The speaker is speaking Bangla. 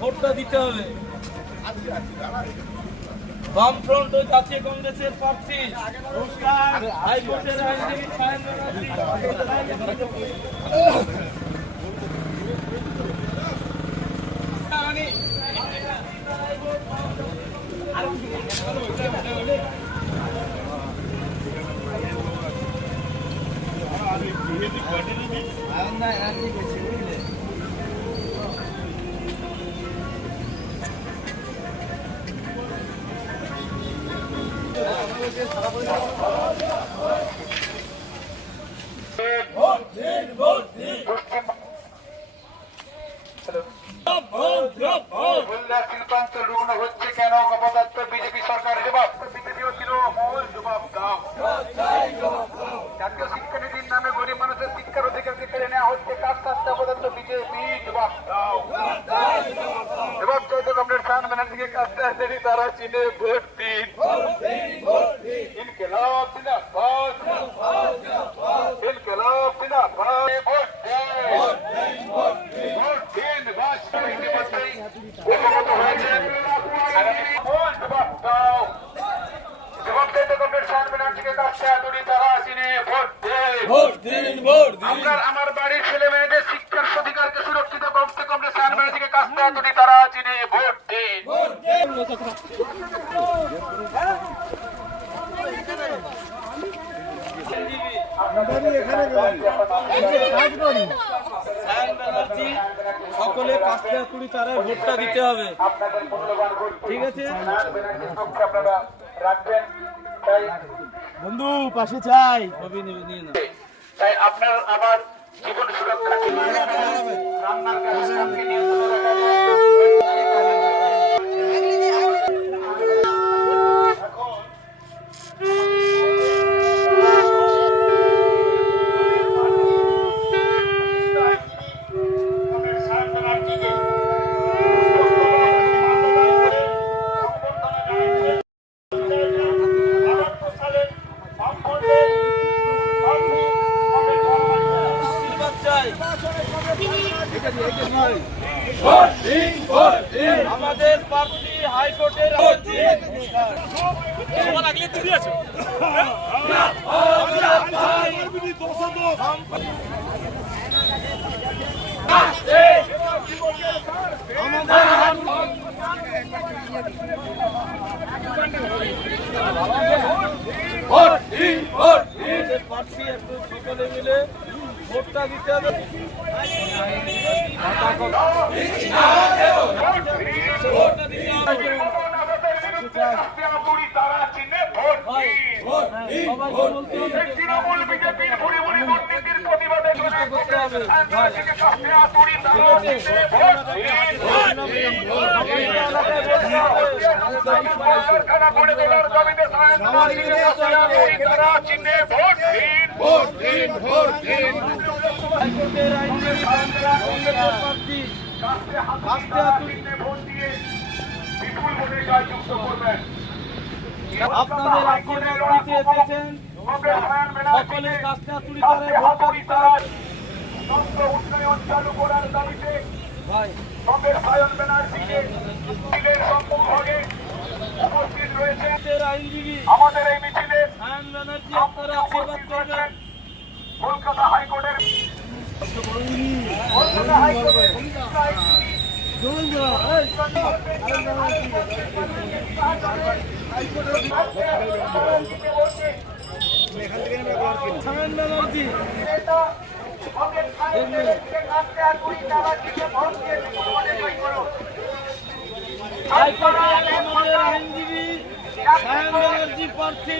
ভোটটা দিতে হবে। বামফ্রন্ট ও জাতীয় কংগ্রেসের প্রার্থী হাইকোর্টের আইনজীবী সায়ন শিল্পাঞ্চল রুগ্ন হচ্ছে কেন? অপদার্থ বিজেপি সরকার জবাব, বিজেপিও ছিল মূল জবাব দাও। জাতীয় শিক্ষানীতির নামে গরিব মানুষের শিক্ষার অধিকারকে কেড়ে নেওয়া হচ্ছে কাজ করতে অপদার্থ বিজেপি জবাব দাও। জবাব চাইতে কমরেড খান ব্যানার্জিকে কাজতে আসেনি, তারা চীনে ভোট দিন। ইনকিলাব জিন্দাবাদ, ইনকিলাব জিন্দাবাদ, ভোট দিন, ভোট দিন। উপগত হয়েছে জবাব দাও। জবাব চাইতে কমরেড খান ব্যানার্জিকে কাজতে আসেনি, তারা চীনে ভোট দিন। আমার বাড়ির ছেলে মেয়েদের শিক্ষার অধিকারকে সুরক্ষিত করতে কমরেড খান ব্যানার্জিকে কাজতে আসেনি, তারা চীনে ভোট দিন। সকলে কাজটা তুলি তারাই ভোটটা দিতে হবে, ঠিক আছে বন্ধু? পাশে চাই তাই আপনার আমার জীবন সুরক্ষা রান্নার কাজে আমাদের প্রার্থী হাইকোর্টের প্রার্থী একটু সকলে মিলে ভোটটা দিতে হবে। তৃণমূল বিজেপির ভুড়ি ভুড়ি দুর্নীতির প্রতিবাদে আপনাদের আশীর্বাদ দিতে এসেছেন, সকলে কাজটা তুলি তারাই ভোটটা দিতে হবে। উন্নয়ন চালু করার দাবিতে কংগ্রেস সায়ন ব্যানার্জিকে সম্মুখে উপস্থিত রয়েছে আইনজীবী আমাদের এই মিছিলে সায়ন ব্যানার্জি, আপনারা আশীর্বাদ করবেন। কলকাতা হাইকোর্টের সায়ন ব্যানার্জি হাইকোর্টের আমাদের আইনজীবী সায়ন ব্যানার্জি প্রার্থী